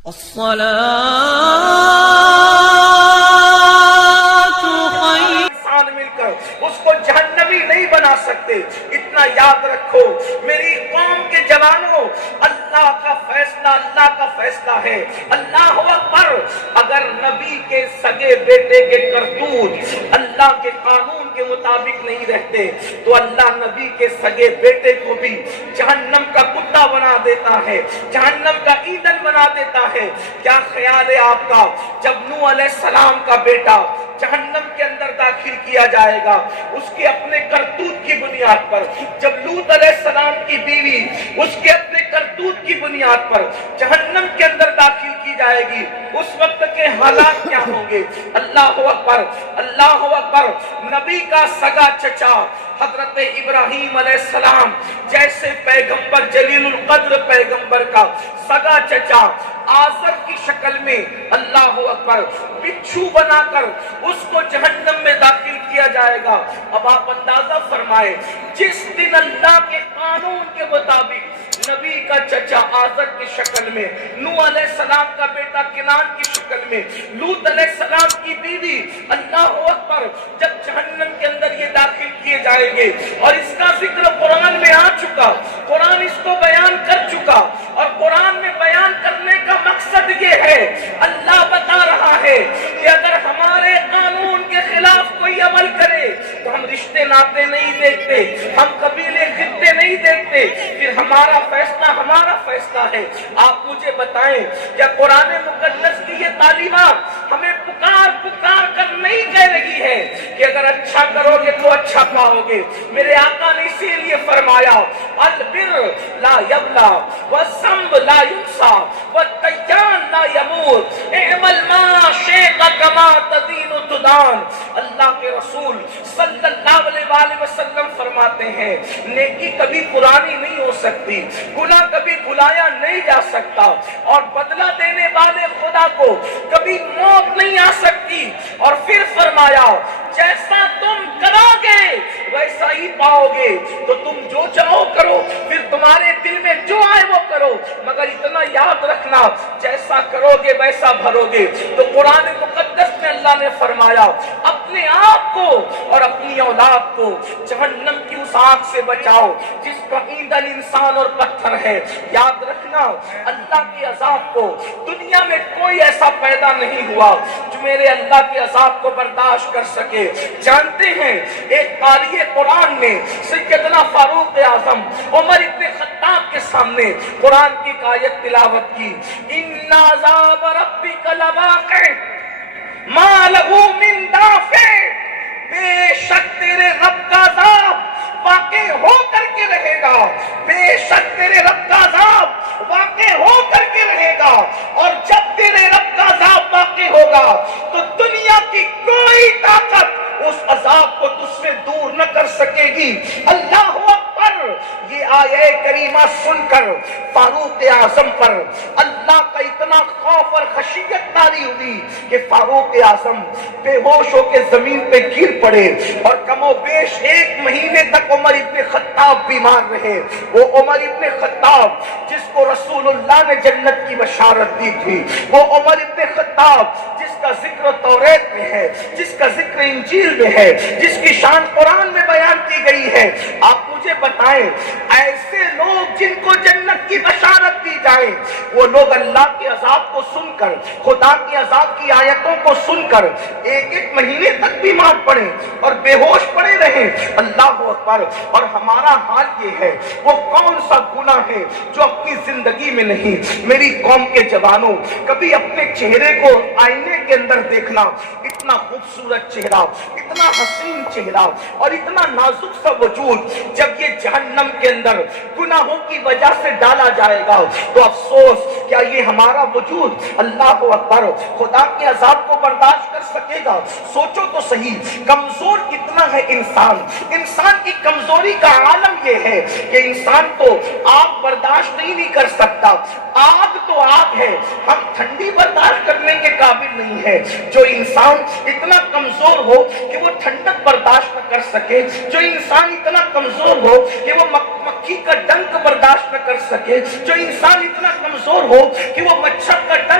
انسان مل کر اس کو جہنمی نہیں بنا سکتے. اتنا یاد رکھو میری قوم کے جوانوں، اللہ کا فیصلہ ہے. اللہ اکبر. اگر نبی کے سگے بیٹے کے کرتوت اللہ کے قانون کے مطابق نہیں رہتے تو اللہ نبی کے سگے بیٹے کو بھی جہنم کا کتا بنا دیتا ہے، جہنم کا ایندھن بنا دیتا ہے. کیا خیال ہے آپ کا؟ جب نوح علیہ السلام کا بیٹا جہنم کے اندر داخل کیا جائے گا اس کے اپنے کرتوت کی بنیاد پر، جب لوط علیہ السلام کی بیوی اس کے اپنے کرتوت کی بنیاد پر جہنم کے اندر داخل کی جائے گی، اس وقت کے حالات کیا ہوں گے؟ اللہ اکبر، اللہ اکبر. نبی کا سگا چچا حضرت ابراہیم علیہ السلام جیسے پیغمبر، جلیل القدر پیغمبر کا سگا چچا آزر کی شکل میں اللہ اکبر بچھو بنا کر اس کو جہنم میں داخل کیا جائے گا. اب آپ اندازہ فرمائے جس دن اللہ کے قانون کے مطابق نبی کا چچا آزر کی شکل میں، نوح علیہ السلام کا بیٹا کنان کی شکل میں، لوط علیہ السلام کی بیوی، اللہ اکبر، جب جہنم کے اندر یہ داخل کیے جائیں گے. اور اس کا ذکر قرآن میں آ چکا، قرآن اس کو بیان کر چکا. اور قرآن میں بیان کرنے کا مقصد یہ ہے، اللہ بتا رہا ہے کہ اگر ہمارے قانون کے خلاف کوئی عمل کرے تو ہم رشتے ناطے نہیں دیکھتے، ہم قبیلے خطے نہیں دیکھتے، پھر ہمارا فیصلہ ہے. آپ مجھے بتائیں کیا قرآن مقدس کی یہ تعلیمات ہمیں پکار کر نہیں کہہ رہی ہے کہ اگر اچھا کرو گے تو اچھا پاؤ گے؟ میرے آقا نے اسی لیے فرمایا البر لا یبلا والذنب لا ینسا والدیان لا یموت اعمل ما شئت کما تدین تدان. اللہ کے رسول صلی اللہ علیہ وسلم فرماتے ہیں نیکی کبھی پرانی نہیں ہو سکتی، گناہ کبھی بھلایا نہیں جا سکتا، اور بدلہ دینے والے خدا کو کبھی موت نہیں آ سکتی. اور پھر فرمایا جیسا تم کرو گے ویسا ہی پاؤ گے. تو تم جو چاہو کرو، پھر تمہارے دل میں جو آئے وہ کرو، مگر اتنا یاد رکھنا جیسا کرو گے ویسا بھرو گے. تو قرآن مقدس میں اللہ نے فرمایا اپنے آپ کو اور اپنی اولاد کو جہنم کی اس آگ سے بچاؤ جس کا ایندھن انسان اور پتھر ہے. یاد رکھنا اللہ کے عذاب کو دنیا میں کوئی ایسا پیدا نہیں ہوا جو میرے اللہ کے عذاب کو برداشت کر سکے. جانتے ہیں ایک قاری قرآن نے سیدنا فاروق اعظم عمر ابن خطاب کے سامنے قرآن کی ایک آیت تلاوت کی، ان عذاب ربک لواقع ما لہ من دافع. بے شک تیرے رب کا عذاب واقع ہو کر کے رہے گا، بے شک تیرے رب کا عذاب واقع ہو کر کے رہے گا. اور جب تیرے رب کا عذاب واقع ہوگا تو دنیا کی کوئی طاقت اس عذاب کو تجھ سے دور نہ کر سکے گی. اللہ اکبر. یہ آیے کریمہ سن کر فاروق اعظم پر اللہ کا اتنا خوف اور خشیت طاری ہوئی کہ فاروق اعظم بے ہوش ہو کے زمین پہ گر پڑے. اور کم و بیش 1 مہینے تک عمر ابن خطاب بیمار رہے. وہ عمر ابن خطاب جس کو رسول اللہ نے جنت کی بشارت دی تھی، وہ عمر ابن خطاب جس کا ذکر توریت میں ہے، جس کا ذکر انجیل میں ہے، جس کی شان قرآن میں بیان کی گئی ہے. آپ مجھے بتائیں ایسے لوگ جن کو جنت کی بشارت دی جائے، وہ لوگ اللہ کے عذاب کو سن کر، خدا کی عذاب کی آیتوں کو سن کر 1 مہینے تک بیمار پڑے اور بے ہوش پڑے رہے. اللہ اکبر. اور ہمارا حال یہ ہے، وہ کون سا گناہ ہے جو اپنی زندگی میں نہیں؟ میری قوم کے جوانوں، کبھی اپنے چہرے کو آئینے کے اندر دیکھنا. اتنا خوبصورت چہرہ، اتنا حسین چہرہ اور اتنا نازک سا وجود جب یہ جہنم کے اندر گناہوں کی وجہ سے ڈالا جائے گا تو افسوس، کیا یہ ہمارا وجود اللہ اکبر خدا کے عذاب کو برداشت کر سکے گا؟ سوچو تو صحیح، کمزور کتنا ہے انسان. انسان کی کمزوری کا عالم یہ ہے کہ انسان تو آگ برداشت نہیں کر سکتا. آگ تو آگ ہے، ہم ٹھنڈی برداشت کرنے کے قابل نہیں ہے. جو انسان اتنا کمزور ہو کہ وہ ٹھنڈک برداشت نہ کر سکے، جو انسان اتنا کمزور ہو کہ وہ مکھی کا ڈنک برداشت نہ کر سکے، جو انسان اتنا کمزور ہو کہ وہ مچھر کا ڈنک